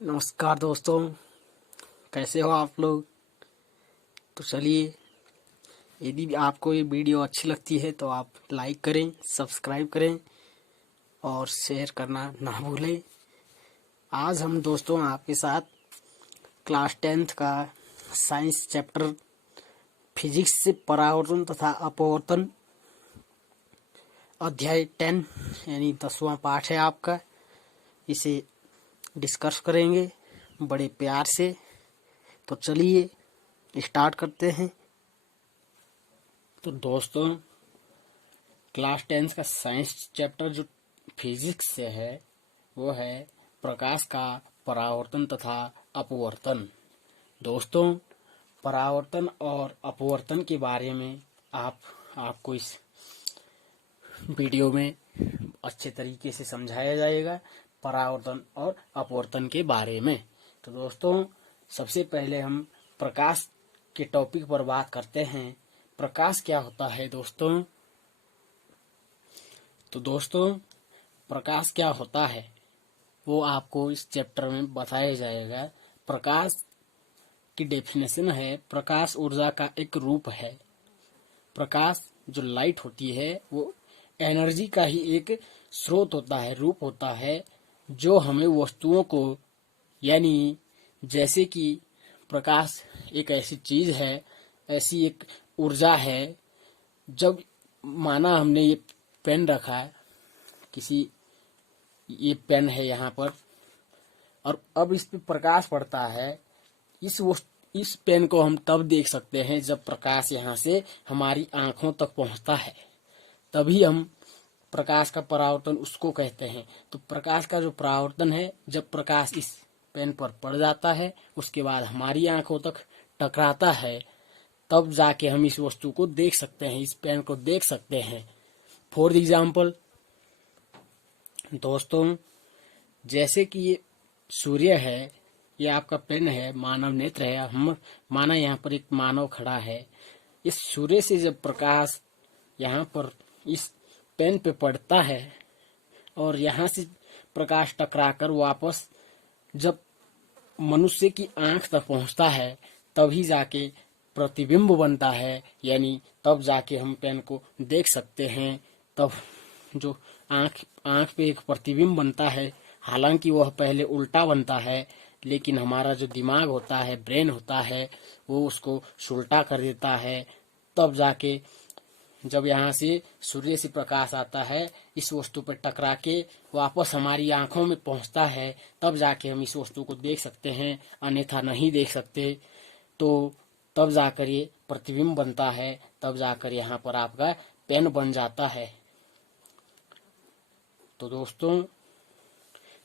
नमस्कार दोस्तों, कैसे हो आप लोग। तो चलिए, यदि आपको ये वीडियो अच्छी लगती है तो आप लाइक करें, सब्सक्राइब करें और शेयर करना ना भूलें। आज हम दोस्तों आपके साथ क्लास 10th का साइंस चैप्टर फिजिक्स से परावर्तन तथा अपवर्तन अध्याय 10 यानी 10वां पाठ है आपका। इसे डिस्कस करेंगे बड़े प्यार से। तो चलिए स्टार्ट करते हैं। तो दोस्तों, क्लास 10 का साइंस चैप्टर जो फिजिक्स से है वो है प्रकाश का परावर्तन तथा अपवर्तन। दोस्तों, परावर्तन और अपवर्तन के बारे में आपको इस वीडियो में अच्छे तरीके से समझाया जाएगा, परावर्तन और अपवर्तन के बारे में। तो दोस्तों, सबसे पहले हम प्रकाश के टॉपिक पर बात करते हैं। प्रकाश क्या होता है दोस्तों? तो दोस्तों, प्रकाश क्या होता है वो आपको इस चैप्टर में बताया जाएगा। प्रकाश की डेफिनेशन है, प्रकाश ऊर्जा का एक रूप है। प्रकाश जो लाइट होती है वो एनर्जी का ही एक स्रोत होता है, रूप होता है, जो हमें वस्तुओं को, यानी जैसे कि प्रकाश एक ऐसी चीज है, ऐसी एक ऊर्जा है। जब माना हमने ये पेन रखा है, ये पेन है यहाँ पर, और अब इस पे प्रकाश पड़ता है। इस पेन को हम तब देख सकते हैं जब प्रकाश यहाँ से हमारी आंखों तक पहुँचता है, तभी हम प्रकाश का परावर्तन उसको कहते हैं। तो प्रकाश का जो परावर्तन है, जब प्रकाश इस पेन पर पड़ जाता है, उसके बाद हमारी आंखों तक टकराता है, तब जाके हम इस वस्तु को देख सकते हैं, इस पेन को देख सकते हैं। फॉर एग्जाम्पल दोस्तों, जैसे कि ये सूर्य है, ये आपका पेन है, मानव नेत्र है। हम माना यहाँ पर एक मानव खड़ा है। इस सूर्य से जब प्रकाश यहाँ पर इस पेन पे पड़ता है और यहाँ से प्रकाश टकराकर वापस जब मनुष्य की आंख तक पहुँचता है, तभी जाके प्रतिबिंब बनता है, यानी तब जाके हम पेन को देख सकते हैं। तब जो आंख पे एक प्रतिबिंब बनता है, हालांकि वह पहले उल्टा बनता है, लेकिन हमारा जो दिमाग होता है, ब्रेन होता है, वो उसको उल्टा कर देता है। तब जाके जब यहाँ से सूर्य से प्रकाश आता है, इस वस्तु पर टकरा के वापस हमारी आंखों में पहुँचता है, तब जाके हम इस वस्तु को देख सकते हैं, अन्यथा नहीं देख सकते। तो तब जाकर ये प्रतिबिंब बनता है, तब जाकर यहाँ पर आपका पेन बन जाता है। तो दोस्तों,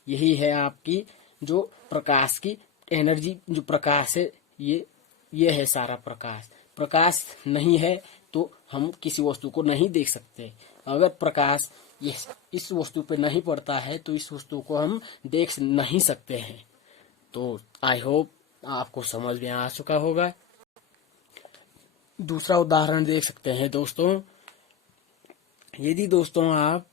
यही है आपकी जो प्रकाश की एनर्जी, जो प्रकाश है, ये है सारा प्रकाश। प्रकाश नहीं है तो हम किसी वस्तु को नहीं देख सकते। अगर प्रकाश इस वस्तु पे नहीं पड़ता है तो इस वस्तु को हम देख नहीं सकते हैं। तो आई होप आपको समझ में आ चुका होगा। दूसरा उदाहरण देख सकते हैं दोस्तों। यदि दोस्तों आप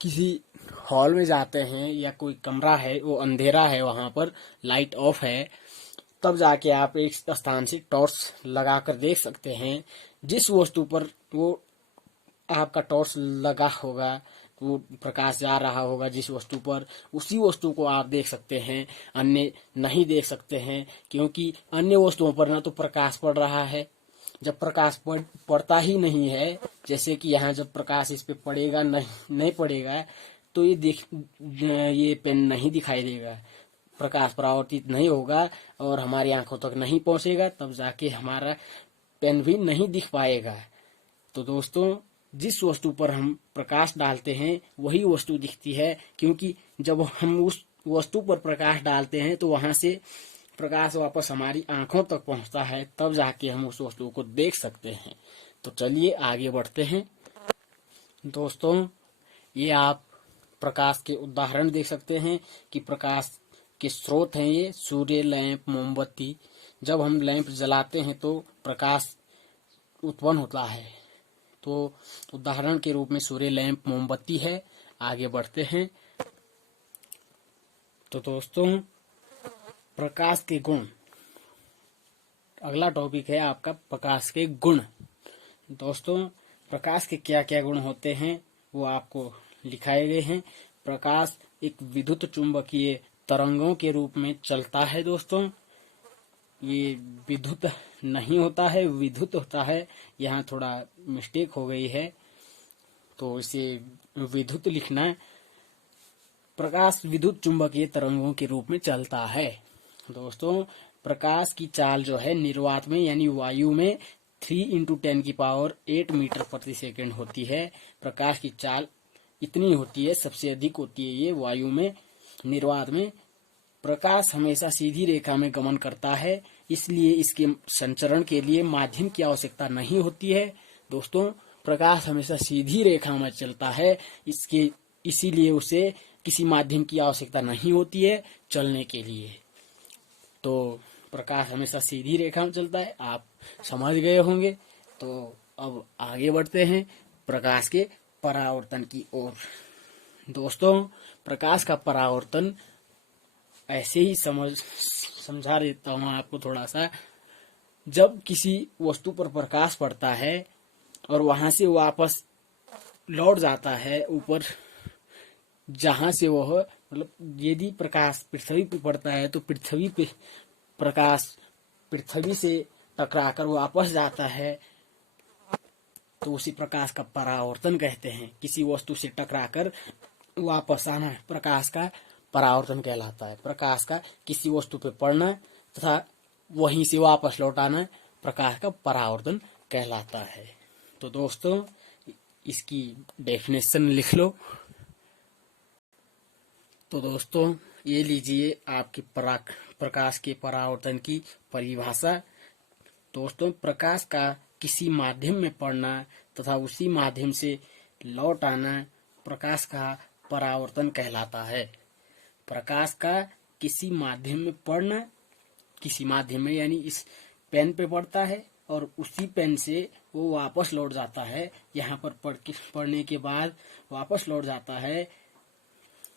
किसी हॉल में जाते हैं या कोई कमरा है, वो अंधेरा है, वहां पर लाइट ऑफ है, तब जाके आप एक स्थान से टॉर्च लगाकर देख सकते हैं। जिस वस्तु पर वो आपका टॉर्च लगा होगा, वो प्रकाश जा रहा होगा जिस वस्तु पर, उसी वस्तु को आप देख सकते हैं, अन्य नहीं देख सकते हैं। क्योंकि अन्य वस्तुओं पर ना तो प्रकाश पड़ रहा है, जब प्रकाश पड़ता ही नहीं है, जैसे कि यहाँ जब प्रकाश इस पे पड़ेगा, नहीं पड़ेगा, तो ये पेन नहीं दिखाई देगा, प्रकाश परावर्तित नहीं होगा और हमारी आंखों तक नहीं पहुंचेगा, तब जाके हमारा पेन भी नहीं दिख पाएगा। तो दोस्तों, जिस वस्तु पर हम प्रकाश डालते हैं वही वस्तु दिखती है, क्योंकि जब हम उस वस्तु पर प्रकाश डालते हैं तो वहां से प्रकाश वापस हमारी आंखों तक पहुंचता है, तब जाके हम उस वस्तु को देख सकते हैं। तो चलिए आगे बढ़ते हैं। दोस्तों, ये आप प्रकाश के उदाहरण देख सकते हैं कि प्रकाश के स्रोत हैं ये सूर्य, लैंप, मोमबत्ती। जब हम लैंप जलाते हैं तो प्रकाश उत्पन्न होता है। तो उदाहरण के रूप में सूर्य, लैंप, मोमबत्ती है। आगे बढ़ते हैं। तो दोस्तों, प्रकाश के गुण। अगला टॉपिक है आपका प्रकाश के गुण। दोस्तों, प्रकाश के क्या क्या गुण होते हैं वो आपको लिखाए गए हैं। प्रकाश एक विद्युत चुंबकीय तरंगों के रूप में चलता है। दोस्तों, ये विद्युत नहीं होता है, विद्युत होता है। यहाँ थोड़ा मिस्टेक हो गई है, तो इसे विद्युत लिखना है। प्रकाश विद्युत चुंबकीय तरंगों के रूप में चलता है। दोस्तों, प्रकाश की चाल जो है निर्वात में यानी वायु में 3 × 10⁸ मीटर प्रति सेकंड होती है। प्रकाश की चाल इतनी होती है, सबसे अधिक होती है ये वायु में। निर्वात में प्रकाश हमेशा सीधी रेखा में गमन करता है, इसलिए इसके संचरण के लिए माध्यम की आवश्यकता नहीं होती है। दोस्तों, प्रकाश हमेशा सीधी रेखा में चलता है, इसीलिए उसे किसी माध्यम की आवश्यकता नहीं होती है चलने के लिए। तो प्रकाश हमेशा सीधी रेखा में चलता है, आप समझ गए होंगे। तो अब आगे बढ़ते हैं प्रकाश के परावर्तन की ओर। दोस्तों, प्रकाश का परावर्तन ऐसे ही समझा देता हूँ आपको थोड़ा सा। जब किसी वस्तु पर प्रकाश पड़ता है और वहां से वापस लौट जाता है ऊपर, जहां से वह मतलब यदि प्रकाश पृथ्वी पर पड़ता है तो पृथ्वी पे प्रकाश पृथ्वी से टकराकर वापस जाता है, तो उसी प्रकाश का परावर्तन कहते हैं। किसी वस्तु से टकराकर वापस आना प्रकाश का परावर्तन कहलाता है। प्रकाश का किसी वस्तु पे पड़ना तथा वहीं से वापस लौट आना प्रकाश का परावर्तन कहलाता है। तो दोस्तों, इसकी डेफिनेशन लिख लो। तो दोस्तों, ये लीजिए आपकी प्रकाश के परावर्तन की परिभाषा। दोस्तों, प्रकाश का किसी माध्यम में पड़ना तथा उसी माध्यम से लौट आना प्रकाश का परावर्तन कहलाता है। प्रकाश का किसी माध्यम में पड़ना, किसी माध्यम में यानी इस पेन पे पड़ता है और उसी पेन से वो वापस लौट जाता है। यहाँ पर पढ़ने के बाद वापस लौट जाता है,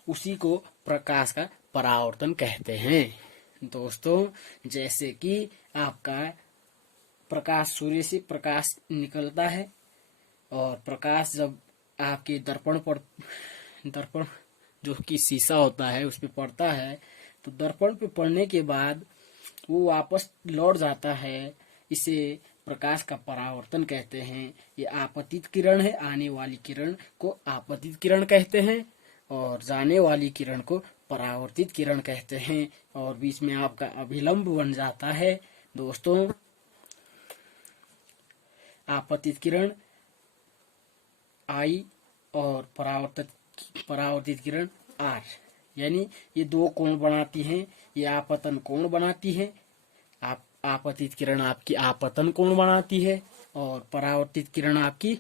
उसी को प्रकाश का परावर्तन कहते हैं। दोस्तों, जैसे कि आपका प्रकाश, सूर्य से प्रकाश निकलता है और प्रकाश जब आपके दर्पण जो कि शीशा होता है उस पर पड़ता है, तो दर्पण पे पड़ने के बाद वो वापस लौट जाता है। इसे प्रकाश का परावर्तन कहते हैं। ये आपतित किरण है, आने वाली किरण को आपतित किरण कहते हैं और जाने वाली किरण को परावर्तित किरण कहते हैं, और बीच में आपका अभिलंब बन जाता है। दोस्तों, आपतित किरण I और परावर्तित किरण R, यानी ये दो कोण बनाती हैं। ये आपतन कोण बनाती है। आपतित किरण आपकी आपतन कोण बनाती है और परावर्तित किरण आपकी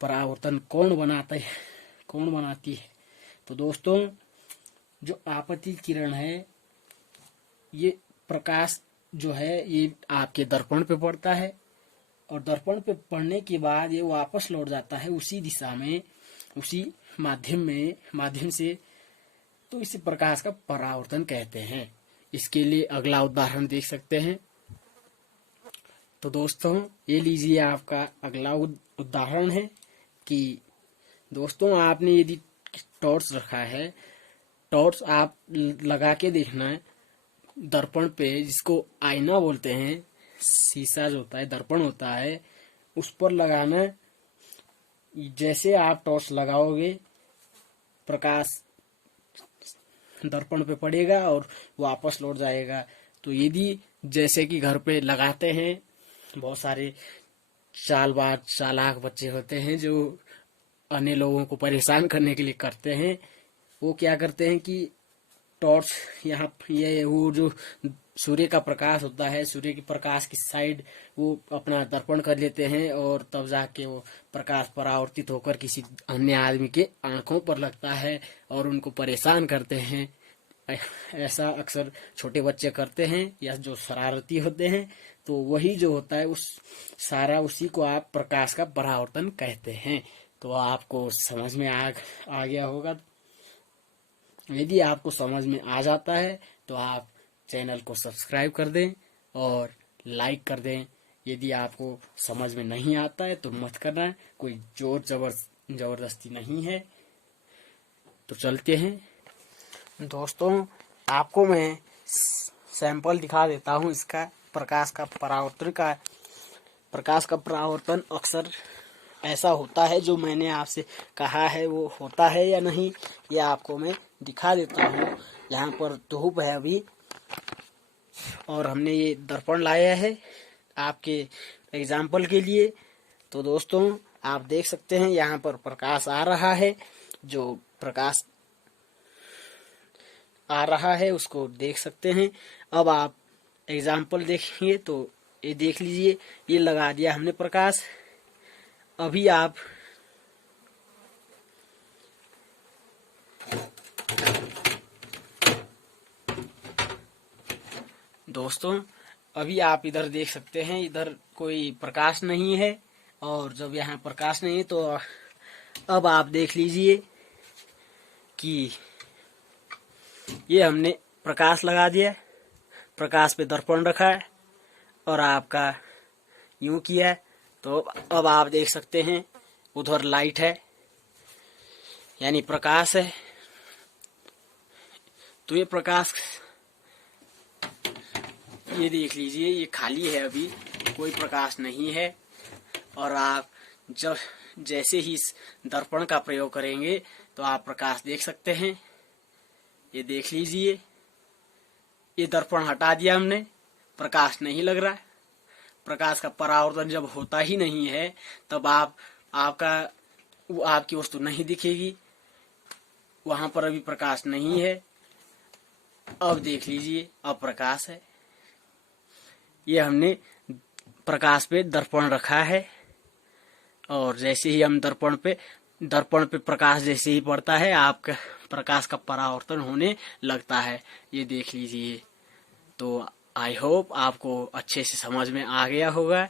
परावर्तन कोण बनाती है। तो दोस्तों, जो आपतित किरण है, ये प्रकाश जो है ये आपके दर्पण पे पड़ता है और दर्पण पे पड़ने के बाद ये वापस लौट जाता है उसी दिशा में, उसी माध्यम से। तो इसे प्रकाश का परावर्तन कहते हैं। इसके लिए अगला उदाहरण देख सकते हैं। तो दोस्तों, ये लीजिए आपका अगला उदाहरण है कि दोस्तों, आपने यदि टॉर्च रखा है, टॉर्च आप लगा के देखना है दर्पण पे, जिसको आईना बोलते हैं। शीशा जो होता है, दर्पण होता है, उस पर लगाना। जैसे आप टॉर्च लगाओगे, प्रकाश दर्पण पे पड़ेगा और वापस लौट जाएगा। तो यदि जैसे कि घर पे लगाते हैं, बहुत सारे चालाक बच्चे होते हैं जो अन्य लोगों को परेशान करने के लिए करते हैं। वो क्या करते हैं कि टॉर्च यहाँ ये वो जो सूर्य का प्रकाश होता है, सूर्य के प्रकाश की साइड वो अपना दर्पण कर लेते हैं और तब जाके वो प्रकाश परावर्तित होकर किसी अन्य आदमी के आंखों पर लगता है और उनको परेशान करते हैं। ऐसा अक्सर छोटे बच्चे करते हैं या जो शरारती होते हैं। तो वही जो होता है उसी को आप प्रकाश का परावर्तन कहते हैं। तो आपको समझ में आ गया होगा। यदि आपको समझ में आ जाता है तो आप चैनल को सब्सक्राइब कर दें और लाइक कर दें। यदि आपको समझ में नहीं आता है तो मत करना, कोई जोर जबरदस्ती नहीं है। तो चलते हैं दोस्तों, आपको मैं सैंपल दिखा देता हूँ इसका। प्रकाश का परावर्तन अक्सर ऐसा होता है, जो मैंने आपसे कहा है वो होता है या नहीं, ये आपको मैं दिखा देता हूँ। यहाँ पर धूप है अभी, और हमने ये दर्पण लाया है आपके एग्जाम्पल के लिए। तो दोस्तों, आप देख सकते हैं यहाँ पर प्रकाश आ रहा है। जो प्रकाश आ रहा है उसको देख सकते हैं। अब आप एग्जाम्पल देखेंगे तो ये देख लीजिए, ये लगा दिया हमने प्रकाश। अभी आप दोस्तों, अभी आप इधर देख सकते हैं, इधर कोई प्रकाश नहीं है। और जब यहाँ प्रकाश नहीं है तो अब आप देख लीजिए कि ये हमने प्रकाश लगा दिया, प्रकाश पे दर्पण रखा है और आपका यूं किया है। तो अब आप देख सकते हैं उधर लाइट है, यानी प्रकाश है। तो ये प्रकाश, ये देख लीजिए, ये खाली है, अभी कोई प्रकाश नहीं है। और आप जब जैसे ही इस दर्पण का प्रयोग करेंगे तो आप प्रकाश देख सकते हैं। ये देख लीजिए, ये दर्पण हटा दिया हमने, प्रकाश नहीं लग रहा है। प्रकाश का परावर्तन जब होता ही नहीं है तब आपकी वस्तु नहीं दिखेगी। वहां पर अभी प्रकाश नहीं है। अब देख लीजिए, अब प्रकाश है। ये हमने प्रकाश पे दर्पण रखा है, और जैसे ही हम दर्पण पे प्रकाश जैसे ही पड़ता है, आपका प्रकाश का परावर्तन होने लगता है। ये देख लीजिए। तो आई होप आपको अच्छे से समझ में आ गया होगा।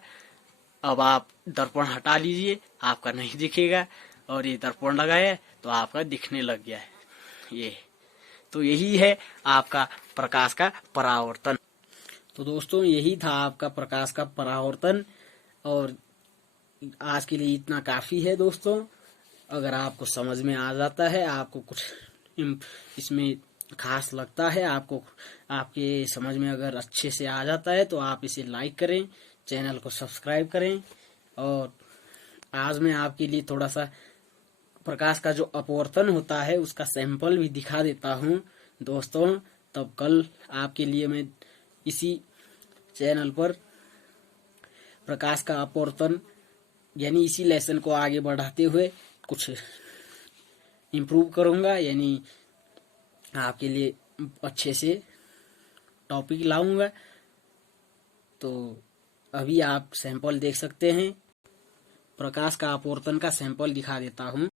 अब आप दर्पण हटा लीजिए, आपका नहीं दिखेगा, और ये दर्पण लगाया तो आपका दिखने लग गया है। ये तो यही है आपका प्रकाश का परावर्तन। तो दोस्तों, यही था आपका प्रकाश का परावर्तन, और आज के लिए इतना काफी है दोस्तों। अगर आपको समझ में आ जाता है, आपको कुछ इसमें खास लगता है, आपके समझ में अगर अच्छे से आ जाता है, तो आप इसे लाइक करें, चैनल को सब्सक्राइब करें। और आज मैं आपके लिए थोड़ा सा प्रकाश का जो अपवर्तन होता है उसका सैंपल भी दिखा देता हूं दोस्तों। तब कल आपके लिए मैं इसी चैनल पर प्रकाश का अपवर्तन, यानी इसी लेसन को आगे बढ़ाते हुए कुछ इम्प्रूव करूंगा, यानी आपके लिए अच्छे से टॉपिक लाऊंगा। तो अभी आप सैंपल देख सकते हैं, प्रकाश का अपवर्तन का सैंपल दिखा देता हूं।